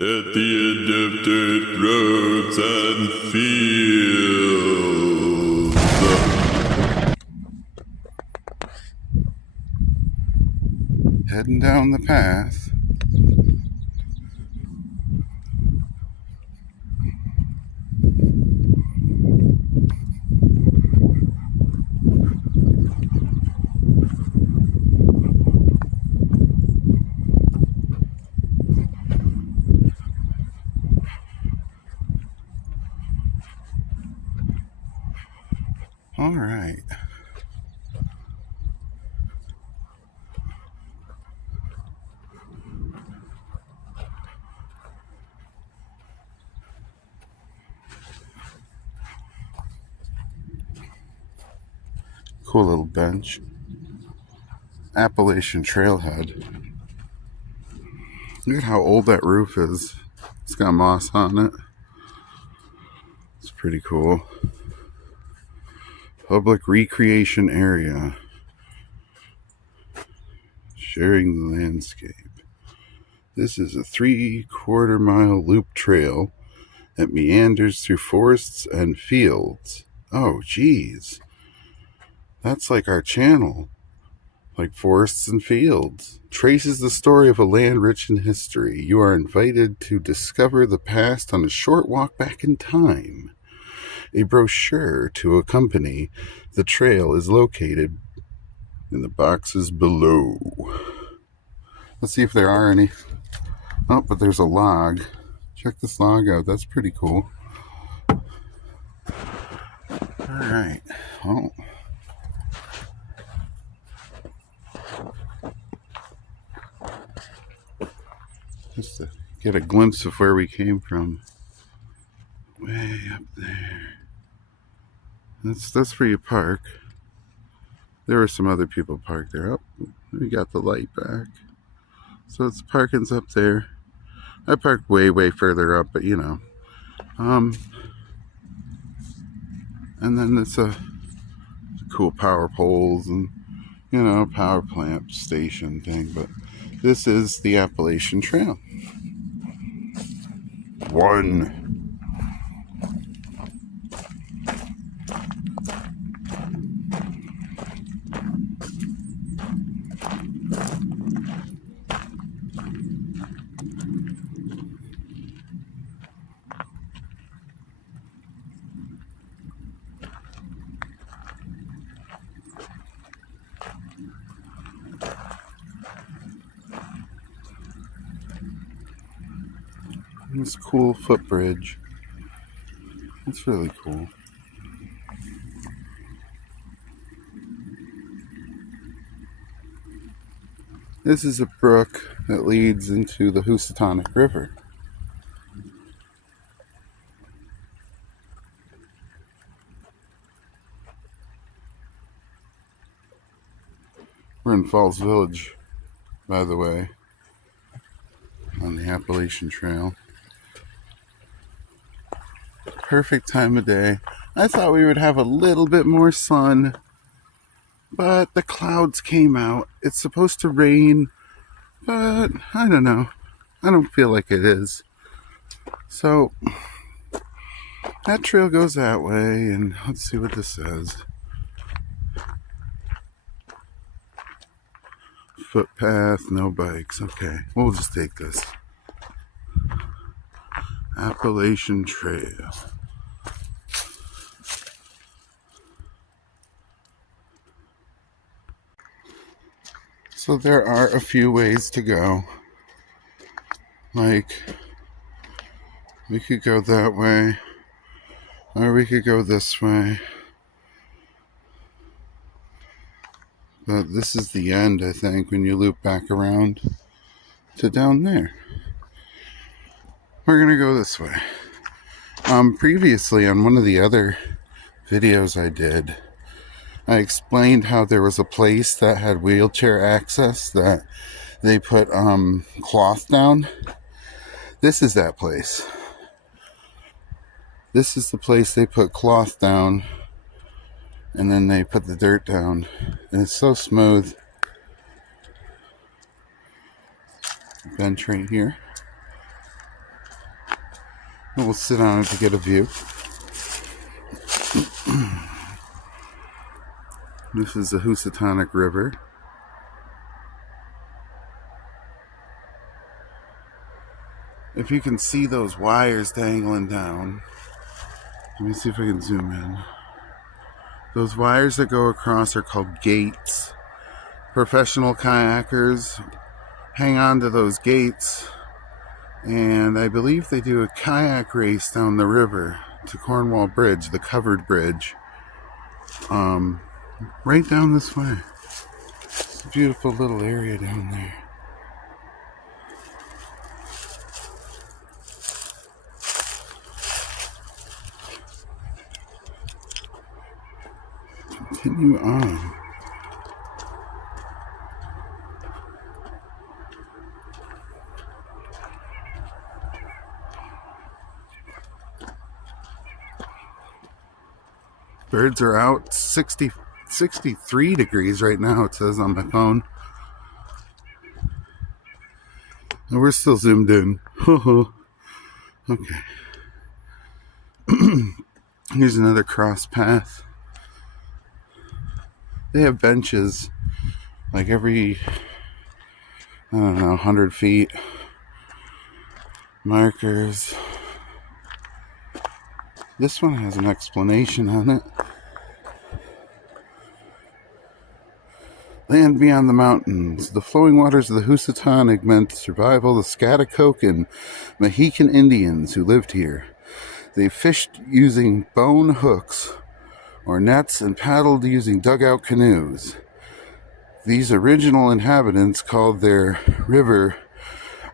at the end of dirt roads and fields. Heading down the path. All right. Cool little bench. Appalachian Trailhead. Look at how old that roof is. It's got moss on it. It's pretty cool. Public recreation area. Sharing the landscape. This is a 3/4 mile loop trail that meanders through forests and fields. Oh, geez. That's like our channel. Like forests and fields. Traces the story of a land rich in history. You are invited to discover the past on a short walk back in time. A brochure to accompany the trail is located in the boxes below. Let's see if there are any. Oh, but there's a log. Check this log out. That's pretty cool. All right. Well, just to get a glimpse of where we came from. Way up there. That's where you park. There were some other people parked there. Oh, we got the light back. So it's parking's up there. I parked way further up, but you know. And then it's a cool power poles and, you know, power plant station thing. But this is the Appalachian Trail. One. This cool footbridge. It's really cool. This is a brook that leads into the Housatonic River. We're in Falls Village, by the way, on the Appalachian Trail. Perfect time of day. I thought we would have a little bit more sun, but the clouds came out. It's supposed to rain, but I don't know. I don't feel like it is. So that trail goes that way, and let's see what this says. Footpath, no bikes. Okay, we'll just take this. Appalachian Trail. So there are a few ways to go. Like, we could go that way, or we could go this way. But this is the end, I think, when you loop back around to down there. We're gonna go this way. Previously on one of the other videos I did, I explained how there was a place that had wheelchair access that they put cloth down. This is that place. This is the place they put cloth down, and then they put the dirt down, and it's so smooth. Bench right here. And we'll sit on it to get a view. This is the Housatonic River. If you can see those wires dangling down, let me see if I can zoom in. Those wires that go across are called gates. Professional kayakers hang on to those gates, and I believe they do a kayak race down the river to Cornwall Bridge, the covered bridge, right down this way. It's a beautiful little area down there. Continue on. Birds are out. 63 degrees right now, it says on my phone. And we're still zoomed in. Okay. Here's another cross path. They have benches like every, 100 feet. Markers. This one has an explanation on it. Land beyond the mountains. The flowing waters of the Housatonic meant survival of the Scotticoke and Mohican Indians who lived here. They fished using bone hooks or nets and paddled using dugout canoes. These original inhabitants called their river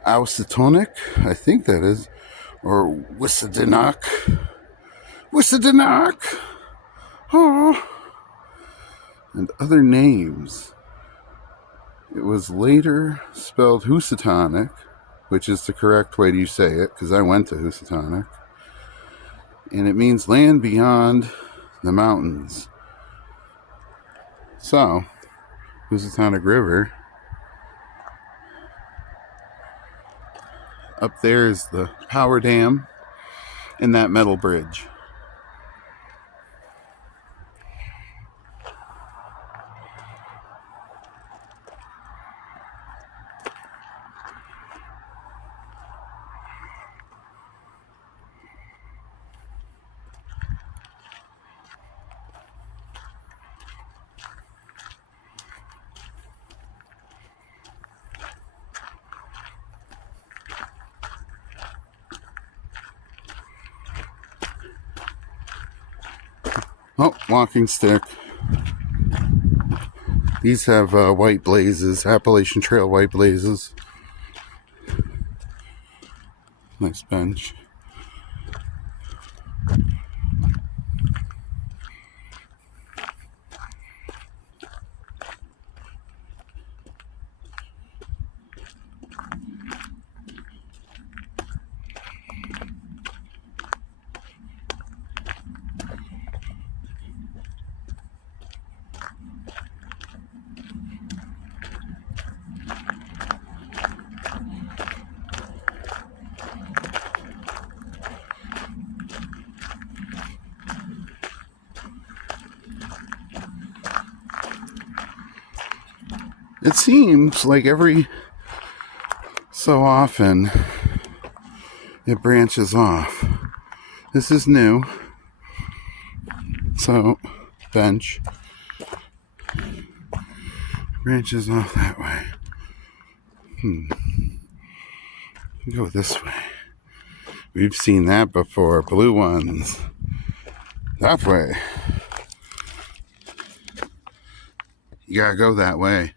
housatonic, I think that is, or housatonic. Housatonic! Oh! And other names. It was later spelled Housatonic, which is the correct way to say it, because I went to Housatonic. And it means land beyond the mountains. So, Housatonic River. Up there is the power dam and that metal bridge. Oh, walking stick. These have white blazes, Appalachian Trail white blazes. Nice bench. It seems like every so often it branches off. This is new. So, bench branches off that way. Go this way. We've seen that before. Blue ones. That way. You gotta go that way.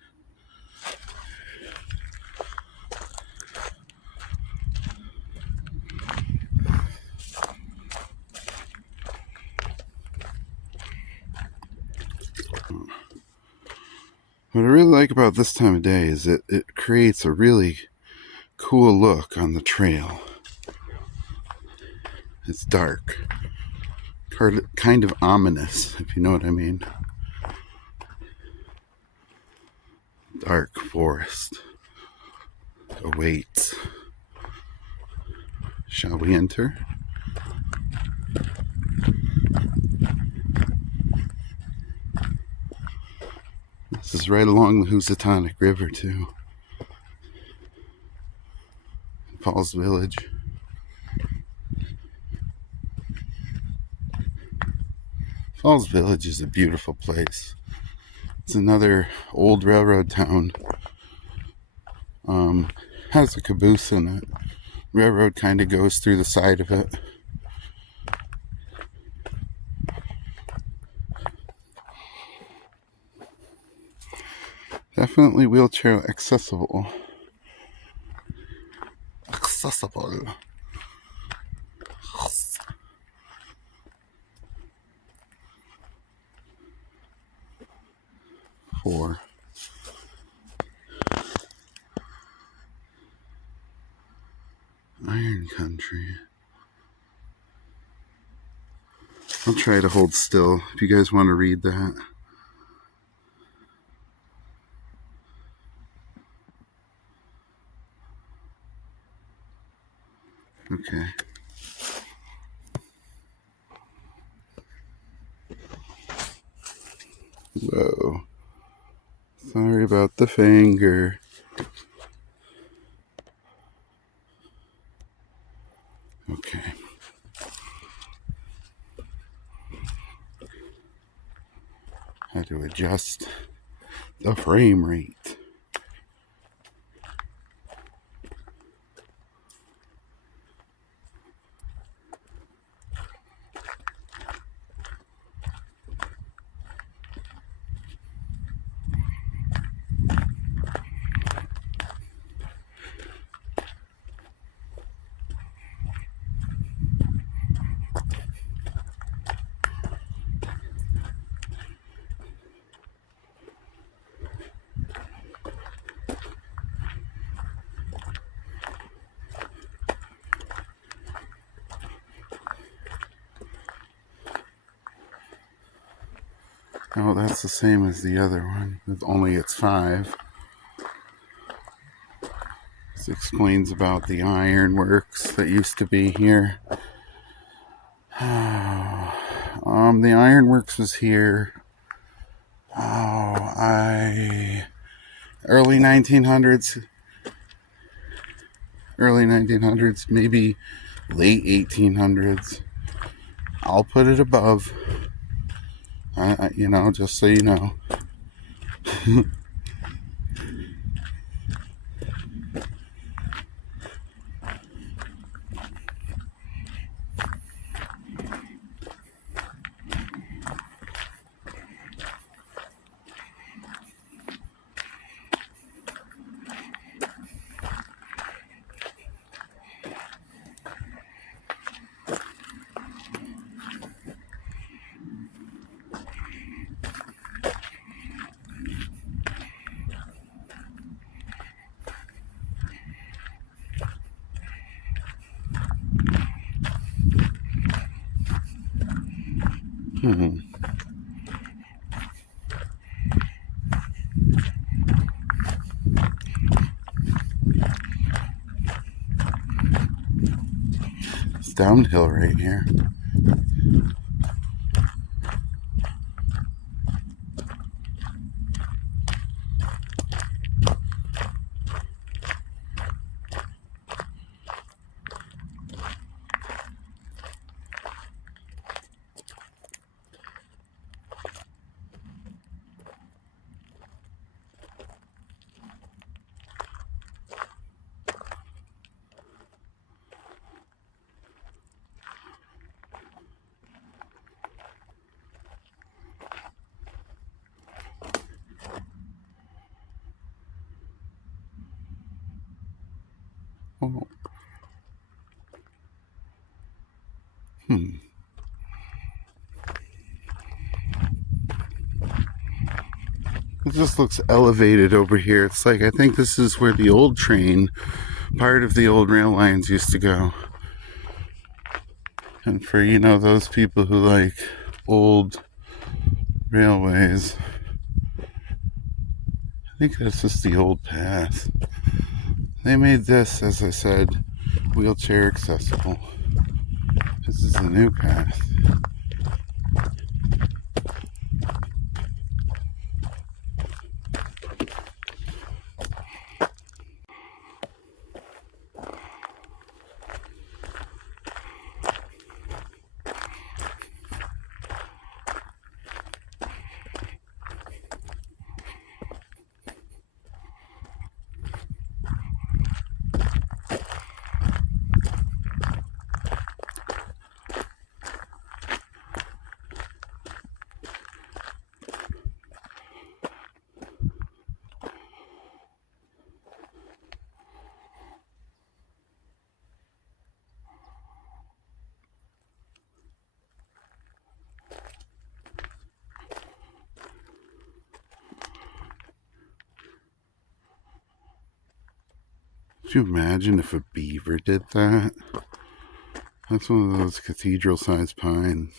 What I really like about this time of day is it creates a really cool look on the trail. It's dark. Kind of ominous, if you know what I mean. Dark forest awaits. Shall we enter? This is right along the Housatonic River too. Falls Village. Falls Village is a beautiful place. It's another old railroad town. Has a caboose in it. Railroad kind of goes through the side of it. Definitely wheelchair accessible. Accessible. For Iron Country. I'll try to hold still if you guys want to read that. Okay. Whoa. Sorry about the finger. Okay. How to adjust the frame rate. Oh, that's the same as the other one, only it's 5. This explains about the ironworks that used to be here. The ironworks was here. Early 1900s, maybe late 1800s. I'll put it above. Just so you know. It's downhill right here. Oh. It just looks elevated over here. It's like, I think this is where the old train, part of the old rail lines used to go. And for, those people who like old railways, I think that's just the old path. They made this, as I said, wheelchair accessible. This is the new path. Could you imagine if a beaver did that? That's one of those cathedral-sized pines.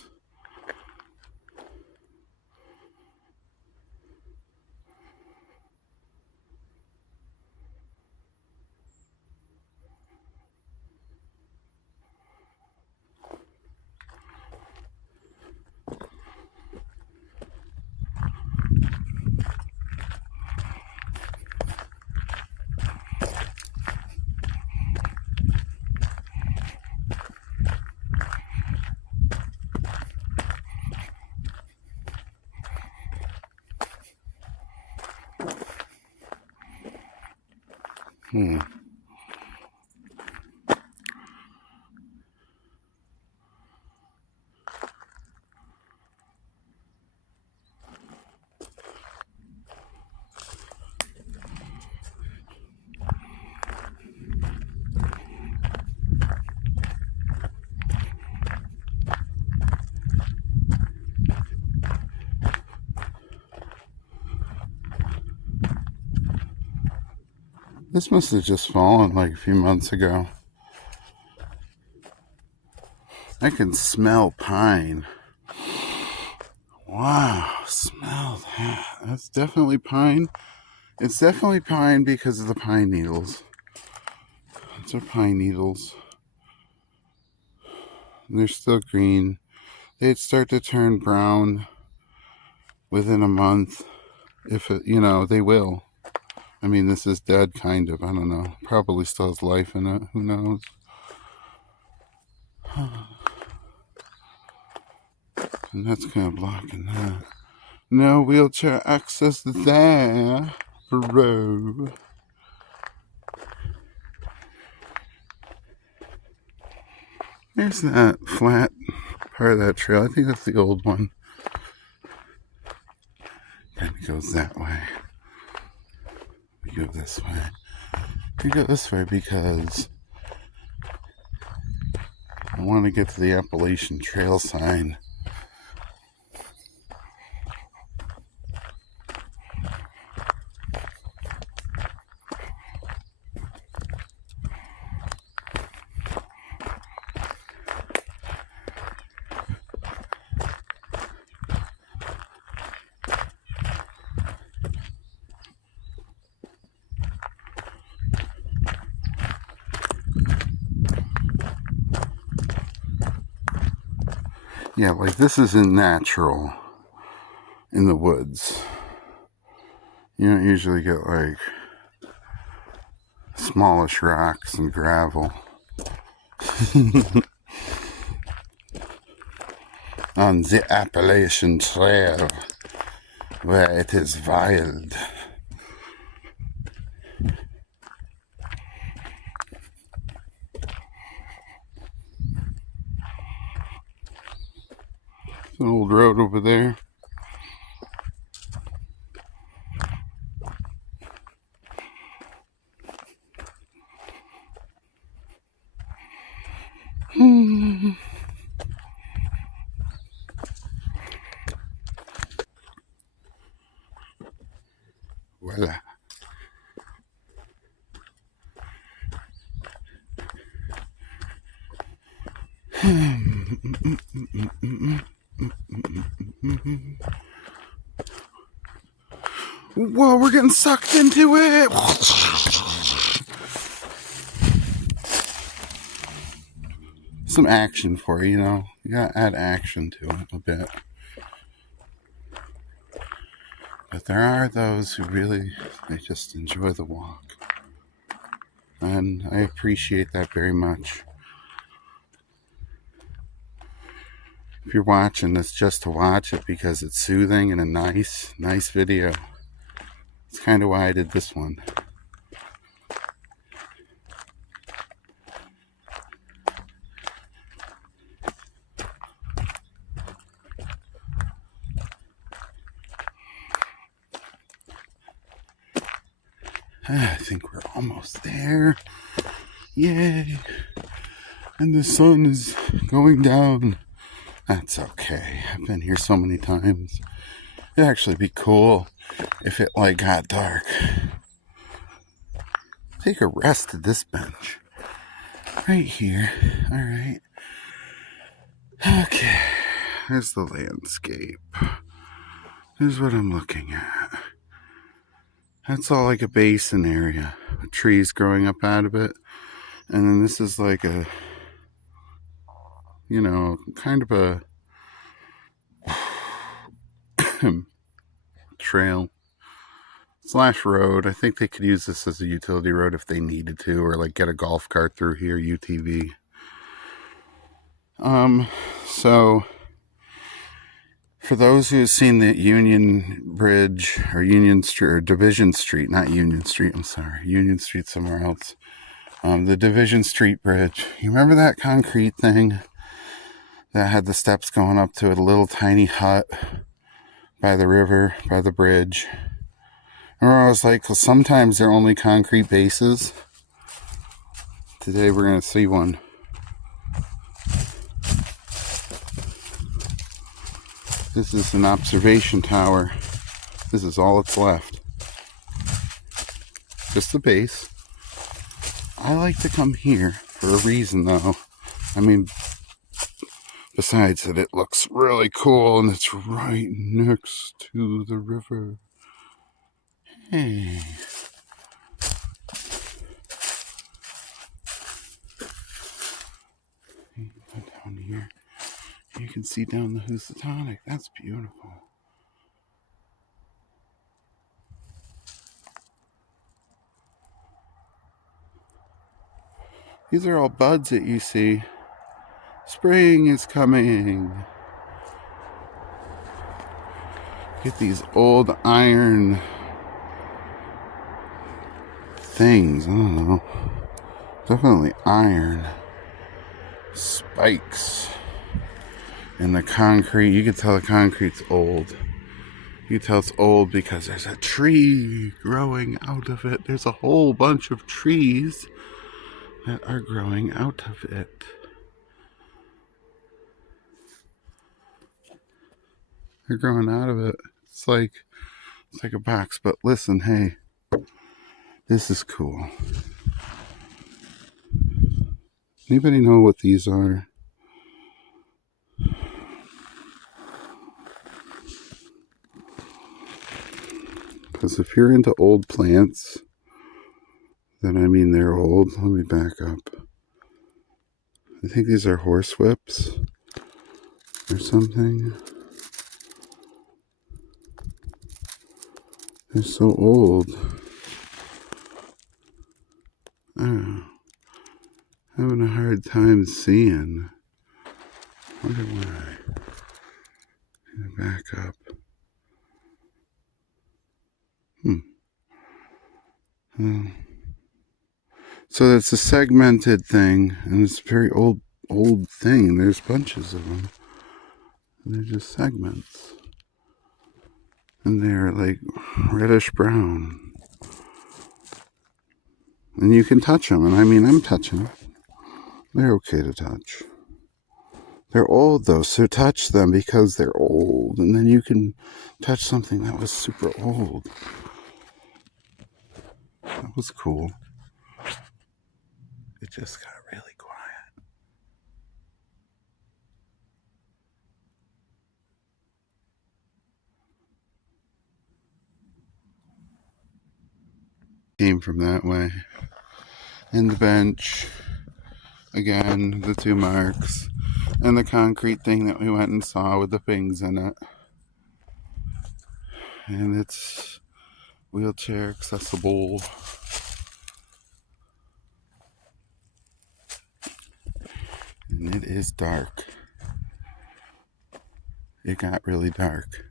This must have just fallen like a few months ago. I can smell pine. Wow, smell that. That's definitely pine. It's definitely pine because of the pine needles. Those are pine needles. And they're still green. They'd start to turn brown within a month. If it, they will. I mean, this is dead, kind of. I don't know. Probably still has life in it. Who knows? And that's kind of blocking that. No wheelchair access there, bro. There's that flat part of that trail. I think that's the old one. Kind of goes that way. We go this way. We go this way because I want to get to the Appalachian Trail sign. Yeah, like this isn't natural in the woods. You don't usually get like smallish rocks and gravel on the Appalachian Trail where it is wild. An old road over there. Voila. Whoa, we're getting sucked into it. Some action for you, You gotta add action to it a bit. But there are those who really, they just enjoy the walk. And I appreciate that very much. If you're watching this just to watch it because it's soothing and a nice video, it's kind of why I did this one. I think we're almost there. Yay. And the sun is going down. That's okay. I've been here so many times. It'd actually be cool if it got dark. take a rest at this bench. Right here. Alright. Okay. There's the landscape. Here's what I'm looking at. That's all like a basin area with trees growing up out of it. And then this is like a, you know, kind of a trail / road. I think they could use this as a utility road if they needed to, or like get a golf cart through here, UTV. So for those who have seen the Union Bridge or Union Street or Division Street, not Union Street, I'm sorry, Union Street somewhere else. The Division Street Bridge. You remember that concrete thing that had the steps going up to a little tiny hut by the river, by the bridge? Remember I was like, because sometimes they're only concrete bases. Today we're going to see one. This is an observation tower. This is all that's left. Just the base. I like to come here for a reason though. I mean, besides that it looks really cool and it's right next to the river. Hey. Down here. You can see down the Housatonic. That's beautiful. These are all buds that you see. Spring is coming. Get these old iron things. I don't know. Definitely iron. Spikes. And the concrete, you can tell the concrete's old. You can tell it's old because there's a tree growing out of it. There's a whole bunch of trees that are growing out of it. They're growing out of it. It's like a box. But listen, hey, this is cool. Anybody know what these are? Because if you're into old plants, then I mean they're old. Let me back up. I think these are horsewhips or something. They're so old. Oh, having a hard time seeing. Wonder why. Back up. So it's a segmented thing, and it's a very old thing. There's bunches of them. And they're just segments. And they're like reddish brown. And you can touch them, and I mean, I'm touching them. They're okay to touch. They're old though, so touch them because they're old. And then you can touch something that was super old. That was cool. It just got really quiet. Came from that way. And the bench. Again, the 2 marks. And the concrete thing that we went and saw with the things in it. And it's wheelchair accessible. And it is dark. It got really dark.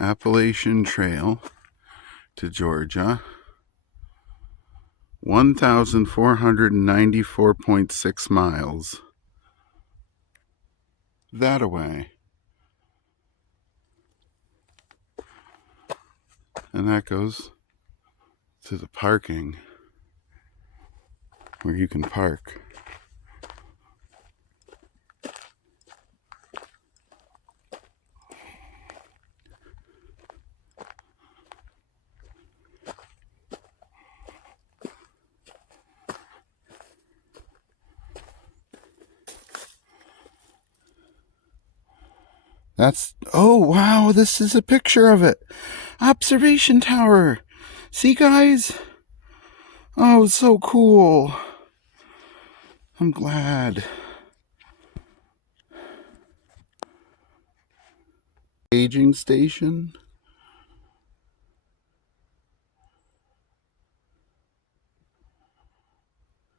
Appalachian Trail to Georgia. 1,494.6 miles. That away. And that goes to the parking where you can park. Oh wow, this is a picture of it. Observation tower. See, guys? Oh, it's so cool. I'm glad. Aging station.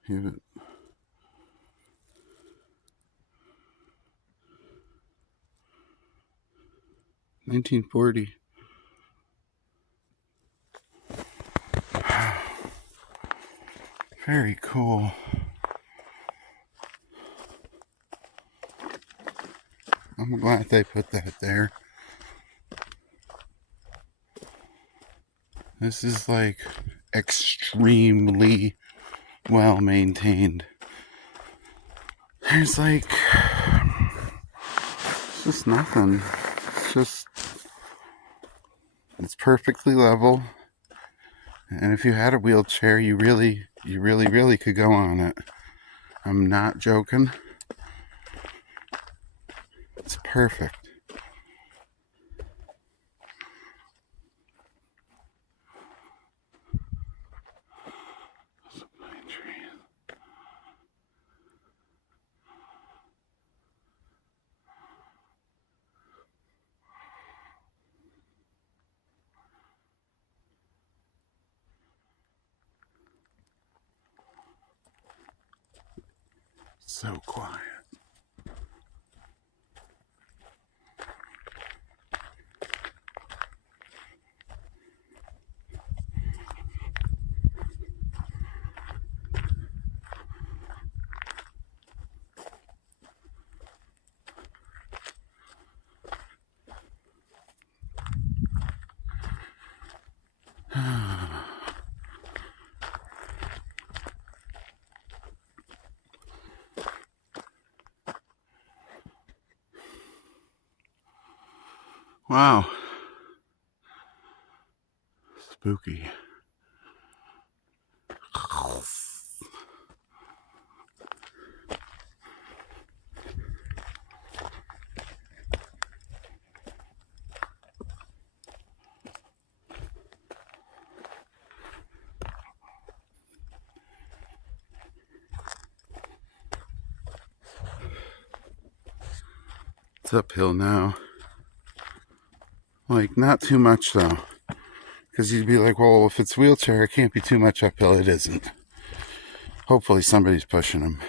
Here. 1940. Very cool. I'm glad they put that there. This is like extremely well maintained. There's like it's just nothing. It's perfectly level. And if you had a wheelchair, you really could go on it. I'm not joking. It's perfect. So quiet. Wow. Spooky. It's uphill now. Like, not too much though. Because you'd be like, well, if it's wheelchair, it can't be too much uphill. It isn't. Hopefully somebody's pushing them.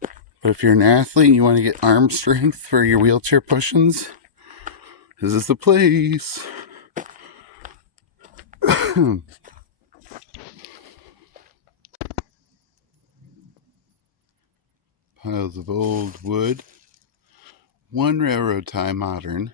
But if you're an athlete and you want to get arm strength for your wheelchair pushings, this is the place. Piles of old wood. One railroad tie modern.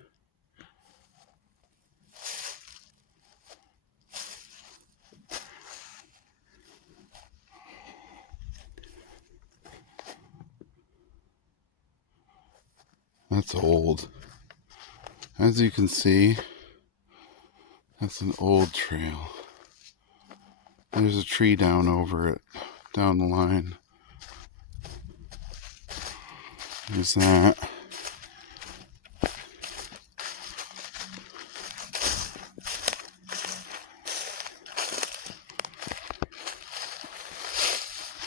That's old. As you can see, that's an old trail. There's a tree down over it, down the line. There's that.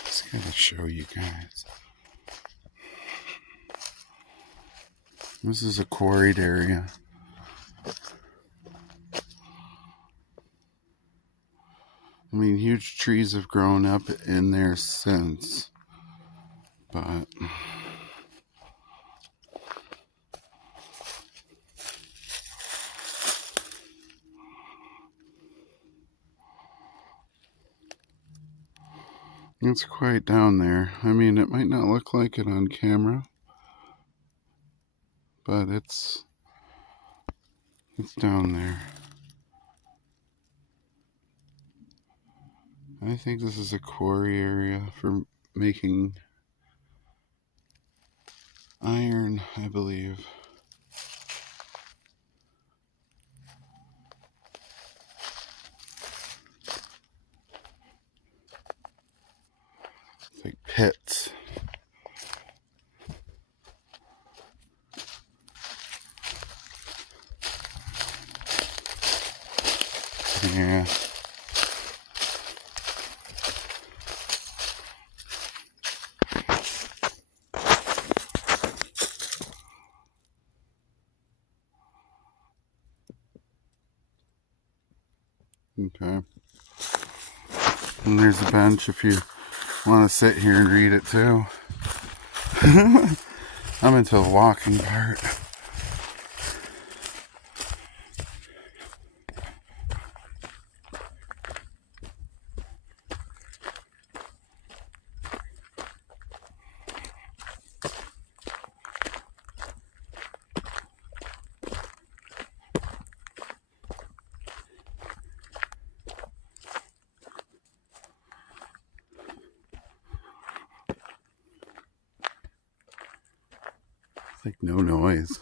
Just gotta show you guys. This is a quarried area. I mean, huge trees have grown up in there since, but it's quite down there. I mean, it might not look like it on camera, but it's down there. I think this is a quarry area for making iron, I believe. It's like pits. Yeah. Okay. And there's a bench if you want to sit here and read it too. I'm into the walking part. It's like no noise.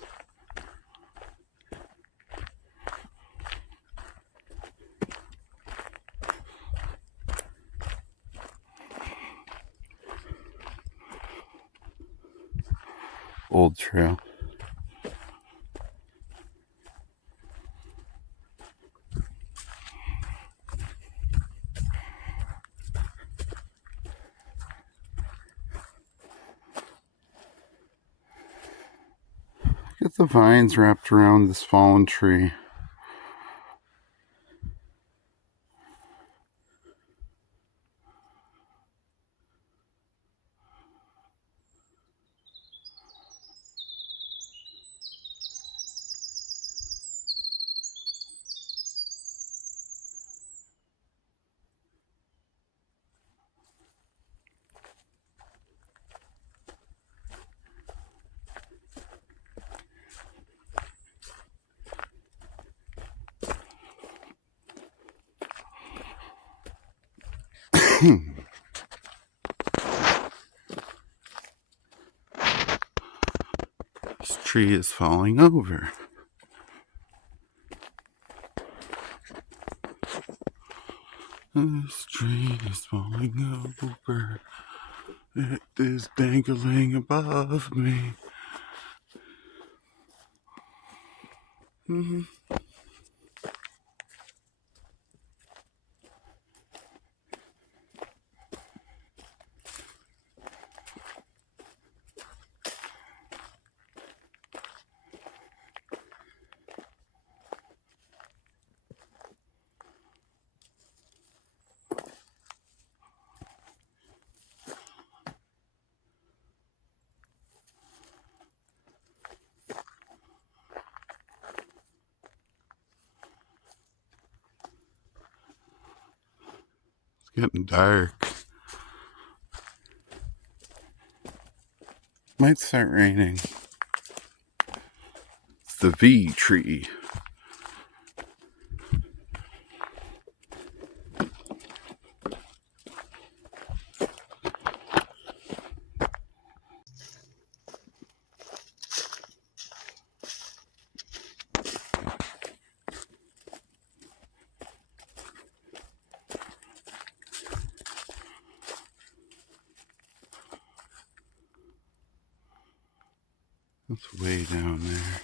Old trail. Get the vines wrapped around this fallen tree. This tree is falling over. This tree is falling over. It is dangling above me. Mm-hmm. It's getting dark. Might start raining. It's the V tree. That's way down there.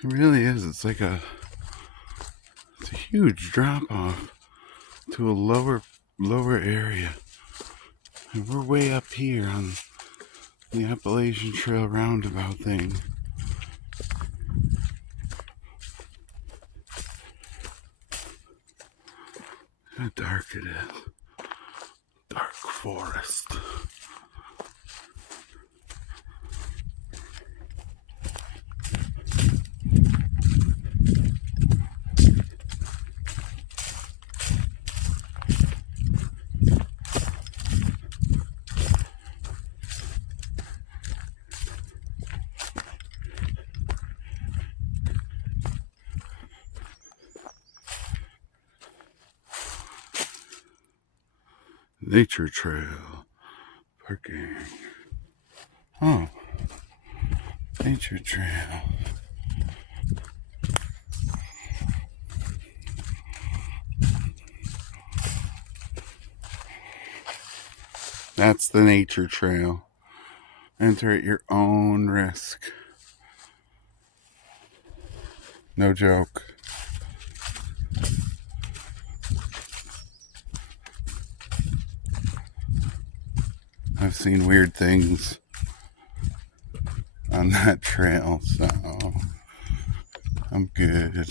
It really is. It's a huge drop off to a lower area. And we're way up here on the Appalachian Trail roundabout thing. How dark it is. Dark forest. Nature Trail. Parking. Oh. Nature Trail. That's the Nature Trail. Enter at your own risk. No joke. I've seen weird things on that trail, so I'm good.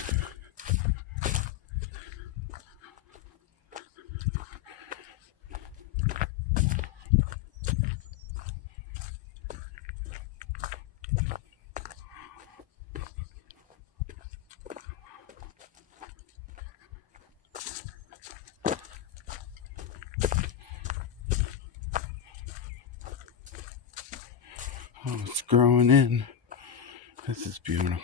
Oh, it's growing in. This is beautiful.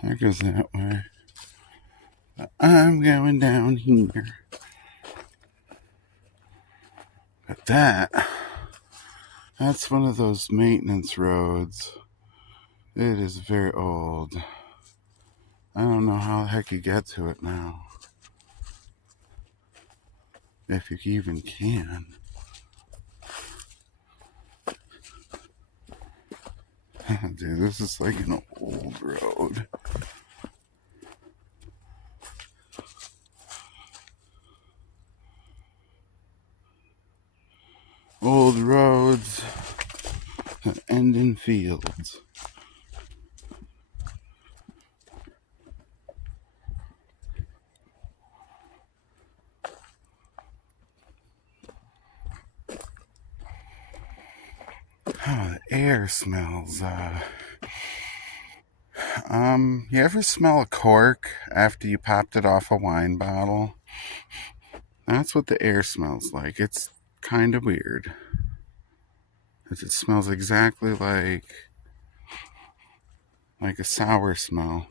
There goes that way. I'm going down here. But that's one of those maintenance roads. It is very old. I don't know how the heck you get to it now. If you even can. Dude, this is like an old road. Old roads that end in fields. Oh, the air smells. You ever smell a cork after you popped it off a wine bottle? That's what the air smells like. It's kind of weird. It smells exactly like a sour smell.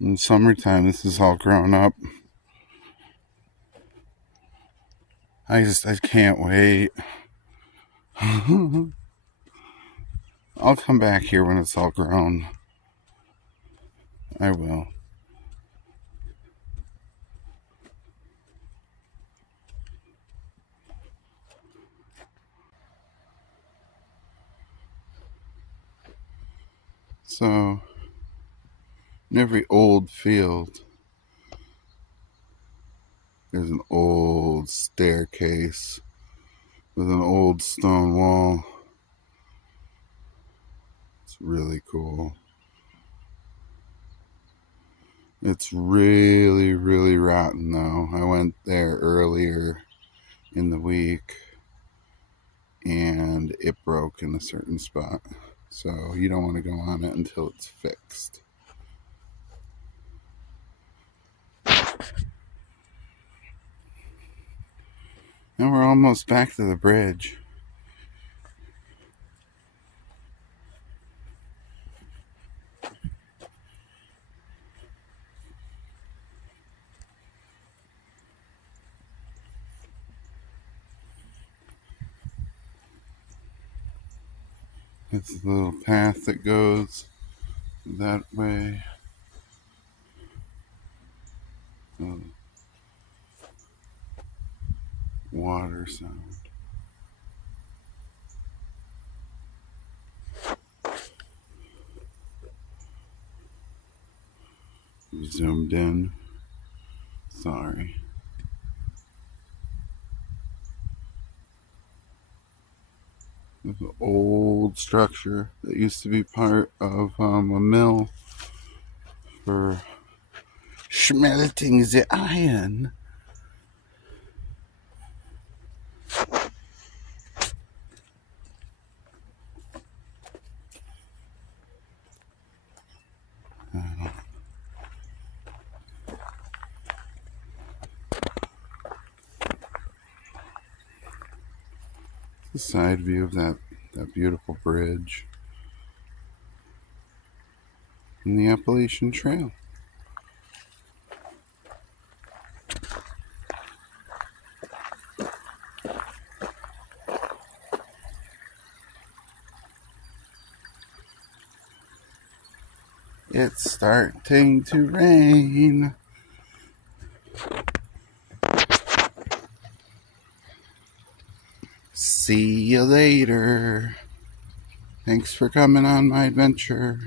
In summertime, this is all grown up. I can't wait. I'll come back here when it's all grown. I will. So, in every old field, there's an old staircase with an old stone wall. It's really cool. It's really, really rotten though. I went there earlier in the week and it broke in a certain spot. So you don't want to go on it until it's fixed. And we're almost back to the bridge. It's the little path that goes that way. Water sound. Zoomed in. Sorry. There's an old structure that used to be part of a mill for smelting the iron. The side view of that beautiful bridge and the Appalachian Trail. It's starting to rain. See you later. Thanks for coming on my adventure.